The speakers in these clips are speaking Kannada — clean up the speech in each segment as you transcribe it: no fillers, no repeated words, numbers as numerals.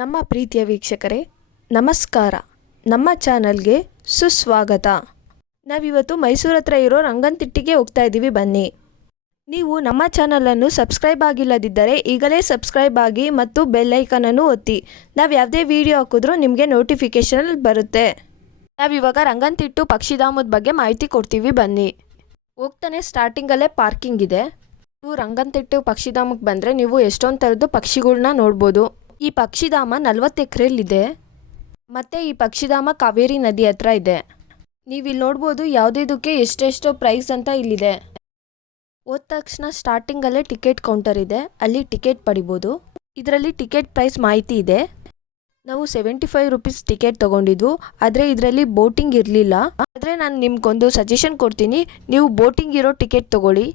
ನಮ್ಮ ಪ್ರೀತಿಯ ವೀಕ್ಷಕರೇ ನಮಸ್ಕಾರ. ನಮ್ಮ ಚಾನಲ್ಗೆ ಸುಸ್ವಾಗತ. ನಾವಿವತ್ತು ಮೈಸೂರು ಹತ್ರ ಇರೋ ರಂಗನತಿಟ್ಟಿಗೆ ಹೋಗ್ತಾ ಇದ್ದೀವಿ, ಬನ್ನಿ. ನೀವು ನಮ್ಮ ಚಾನಲನ್ನು ಸಬ್ಸ್ಕ್ರೈಬ್ ಆಗಿಲ್ಲದಿದ್ದರೆ ಈಗಲೇ ಸಬ್ಸ್ಕ್ರೈಬ್ ಆಗಿ ಮತ್ತು ಬೆಲ್ ಐಕನನ್ನು ಒತ್ತಿ. ನಾವು ಯಾವುದೇ ವಿಡಿಯೋ ಹಾಕಿದ್ರೂ ನಿಮಗೆ ನೋಟಿಫಿಕೇಷನ್ ಬರುತ್ತೆ. ನಾವಿವಾಗ ರಂಗನತಿಟ್ಟು ಪಕ್ಷಿಧಾಮದ ಬಗ್ಗೆ ಮಾಹಿತಿ ಕೊಡ್ತೀವಿ, ಬನ್ನಿ. ಹೋಗ್ತಾನೆ ಸ್ಟಾರ್ಟಿಂಗಲ್ಲೇ ಪಾರ್ಕಿಂಗ್ ಇದೆ. ನೀವು ರಂಗನತಿಟ್ಟು ಪಕ್ಷಿಧಾಮಕ್ಕೆ ಬಂದರೆ ನೀವು ಎಷ್ಟೊಂದು ಥರದ್ದು ಪಕ್ಷಿಗಳನ್ನ ನೋಡ್ಬೋದು. ಈ ಪಕ್ಷಿಧಾಮ 40 ಎಕರೆಯಲ್ಲಿದೆ ಮತ್ತು ಈ ಪಕ್ಷಿಧಾಮ ಕಾವೇರಿ ನದಿ ಹತ್ರ ಇದೆ. ನೀವು ಇಲ್ಲಿ ನೋಡ್ಬೋದು ಯಾವುದಿದಕ್ಕೆ ಎಷ್ಟೆಷ್ಟು ಪ್ರೈಸ್ ಅಂತ ಇಲ್ಲಿದೆ. ಹೋದ ತಕ್ಷಣ ಸ್ಟಾರ್ಟಿಂಗಲ್ಲೇ ಟಿಕೆಟ್ ಕೌಂಟರ್ ಇದೆ, ಅಲ್ಲಿ ಟಿಕೆಟ್ ಪಡಿಬೋದು. ಇದರಲ್ಲಿ ಟಿಕೆಟ್ ಪ್ರೈಸ್ ಮಾಹಿತಿ ಇದೆ. ನಾವು 75 ರೂಪೀಸ್ ಟಿಕೆಟ್ ತೊಗೊಂಡಿದ್ವು, ಆದರೆ ಇದರಲ್ಲಿ ಬೋಟಿಂಗ್ ಇರಲಿಲ್ಲ. ಆದರೆ ನಾನು ನಿಮ್ಗೊಂದು ಸಜೆಷನ್ ಕೊಡ್ತೀನಿ, ನೀವು ಬೋಟಿಂಗ್ ಇರೋ ಟಿಕೆಟ್ ತೊಗೊಳ್ಳಿ.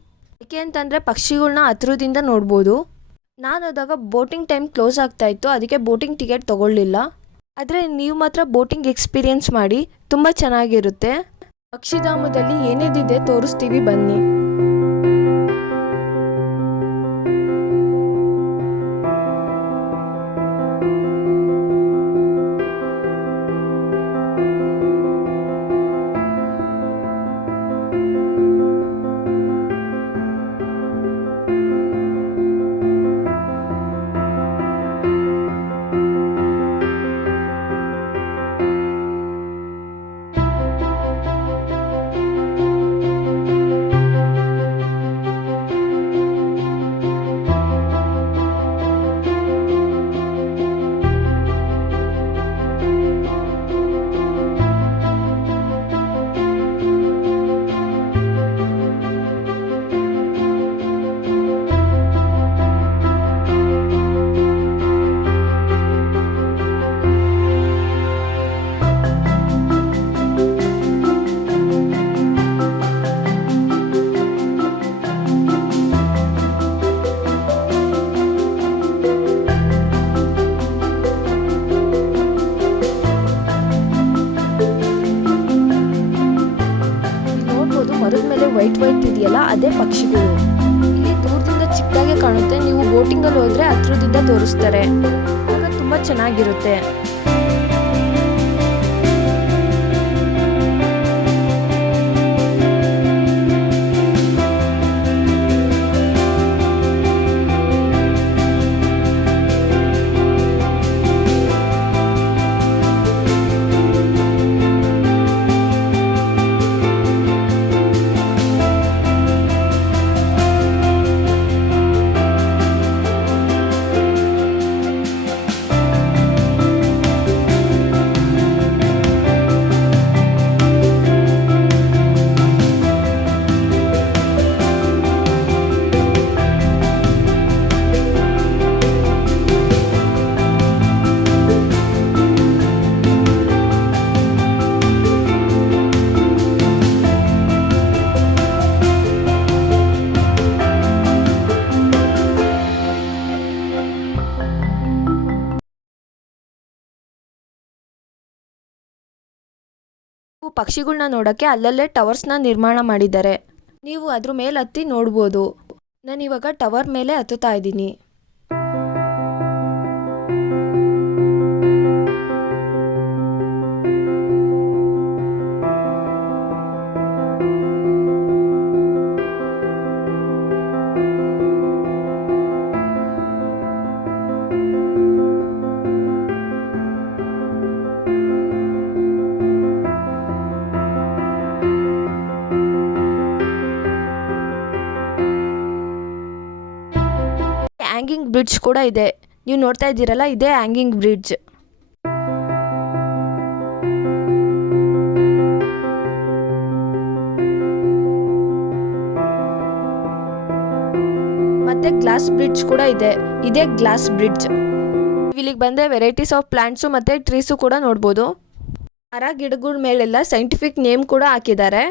ಯಾಕೆ ಅಂತಂದರೆ ಪಕ್ಷಿಗಳನ್ನ ಹತ್ರದಿಂದ ನೋಡ್ಬೋದು. ನಾನು ಹೋದಾಗ ಬೋಟಿಂಗ್ ಟೈಮ್ ಕ್ಲೋಸ್ ಆಗ್ತಾಯಿತ್ತು, ಅದಕ್ಕೆ ಬೋಟಿಂಗ್ ಟಿಕೆಟ್ ತೊಗೊಳ್ಳಿಲ್ಲ. ಆದರೆ ನೀವು ಮಾತ್ರ ಬೋಟಿಂಗ್ ಎಕ್ಸ್ಪೀರಿಯೆನ್ಸ್ ಮಾಡಿ, ತುಂಬ ಚೆನ್ನಾಗಿರುತ್ತೆ. ಪಕ್ಷಿಧಾಮದಲ್ಲಿ ಏನೇನಿದೆ ತೋರಿಸ್ತೀವಿ, ಬನ್ನಿ. ಮರದ ಮೇಲೆ ವೈಟ್ ಇದೆಯಲ್ಲ, ಅದೇ ಪಕ್ಷಿಗಳು. ಇಲ್ಲಿ ದೂರದಿಂದ ಚಿಕ್ಕದಾಗೆ ಕಾಣುತ್ತೆ, ನೀವು ಬೋಟಿಂಗಲ್ಲಿ ಹೋದ್ರೆ ಹತ್ರದಿಂದ ತೋರಿಸ್ತಾರೆ, ಆಗ ತುಂಬ ಚೆನ್ನಾಗಿರುತ್ತೆ. ಪಕ್ಷಿಗಳನ್ನ ನೋಡೋಕ್ಕೆ ಅಲ್ಲಲ್ಲೇ ಟವರ್ಸ್ನ ನಿರ್ಮಾಣ ಮಾಡಿದ್ದಾರೆ, ನೀವು ಅದ್ರ ಮೇಲೆ ಹತ್ತಿ ನೋಡ್ಬೋದು. ನಾನಿವಾಗ ಟವರ್ ಮೇಲೆ ಹತ್ತುತ್ತಾ ಇದ್ದೀನಿ. ಹ್ಯಾಂಗಿಂಗ್ ಬ್ರಿಡ್ಜ್ ಕೂಡ ಇದೆ, ನೀವು ನೋಡ್ತಾ ಇದ್ದೀರಲ್ಲ, ಇದೇ ಹ್ಯಾಂಗಿಂಗ್ ಬ್ರಿಡ್ಜ್. ಮತ್ತೆ ಗ್ಲಾಸ್ ಬ್ರಿಡ್ಜ್ ಕೂಡ ಇದೆ, ಇದೇ ಗ್ಲಾಸ್ ಬ್ರಿಡ್ಜ್. ಇಲ್ಲಿಗೆ ಬಂದರೆ ವೆರೈಟೀಸ್ ಆಫ್ ಪ್ಲಾಂಟ್ಸು ಮತ್ತು ಟ್ರೀಸು ಕೂಡ ನೋಡ್ಬೋದು. ಮರ ಗಿಡಗಳ ಮೇಲೆಲ್ಲ ಸೈಂಟಿಫಿಕ್ ನೇಮ್ ಕೂಡ ಹಾಕಿದ್ದಾರೆ.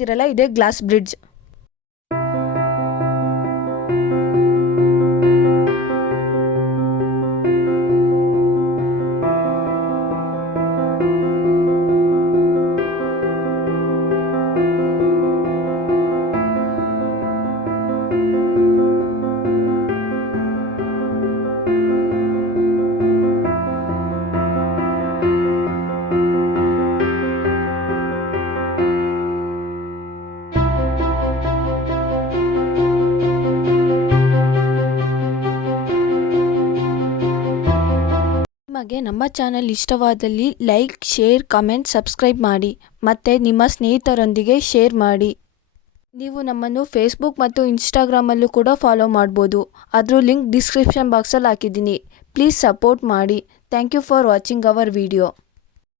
ಇದ್ದೀರಲ್ಲ, ಇದೇ ಗ್ಲಾಸ್ ಬ್ರಿಡ್ಜ್. ನಿಮಗೆ ನಮ್ಮ ಚಾನಲ್ ಇಷ್ಟವಾದಲ್ಲಿ ಲೈಕ್, ಶೇರ್, ಕಮೆಂಟ್, ಸಬ್ಸ್ಕ್ರೈಬ್ ಮಾಡಿ ಮತ್ತು ನಿಮ್ಮ ಸ್ನೇಹಿತರೊಂದಿಗೆ ಶೇರ್ ಮಾಡಿ. ನೀವು ನಮ್ಮನ್ನು ಫೇಸ್ಬುಕ್ ಮತ್ತು ಇನ್ಸ್ಟಾಗ್ರಾಮಲ್ಲೂ ಕೂಡ ಫಾಲೋ ಮಾಡ್ಬೋದು. ಅದ್ರ ಲಿಂಕ್ ಡಿಸ್ಕ್ರಿಪ್ಷನ್ ಬಾಕ್ಸಲ್ಲಿ ಹಾಕಿದ್ದೀನಿ. ಪ್ಲೀಸ್ ಸಪೋರ್ಟ್ ಮಾಡಿ. Thank you for watching our video.